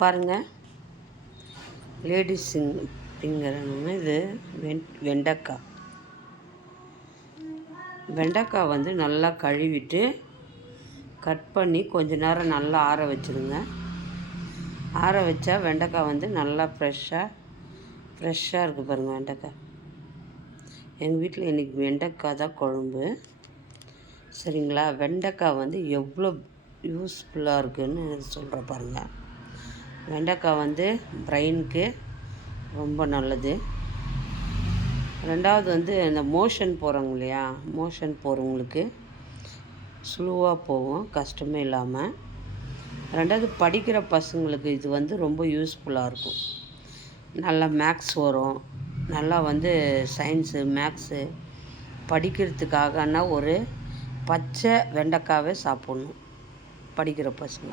பாருங்கள், லேடிஸ் ஃபிங்கர்னு இது வெண்டைக்காய். வெண்டைக்காய் வந்து நல்லா கழுவிட்டு கட் பண்ணி கொஞ்ச நேரம் நல்லா ஆற வச்சுருங்க. ஆற வச்சா வெண்டைக்காய் வந்து நல்லா ஃப்ரெஷ்ஷாக இருக்குது பாருங்கள். வெண்டைக்காய் எங்கள் வீட்டில் இன்றைக்கி வெண்டைக்காய் தான் குழம்பு. சரிங்களா? வெண்டைக்காய் வந்து எவ்வளோ யூஸ்ஃபுல்லாக இருக்குதுன்னு சொல்கிறேன் பாருங்கள். வெண்டைக்காய் வந்து பிரெயினுக்கு ரொம்ப நல்லது. ரெண்டாவது வந்து இந்த மோஷன் போகிறவங்க இல்லையா, மோஷன் போகிறவங்களுக்கு ஸ்லோவாக போகும், கஷ்டமே இல்லாமல். ரெண்டாவது படிக்கிற பசங்களுக்கு இது வந்து ரொம்ப யூஸ்ஃபுல்லாக இருக்கும். நல்லா மேக்ஸ் வரும், நல்லா வந்து சயின்ஸு மேக்ஸு படிக்கிறதுக்காகனா ஒரு பச்சை வெண்டைக்காவே சாப்பிட்ணும் படிக்கிற பசங்க.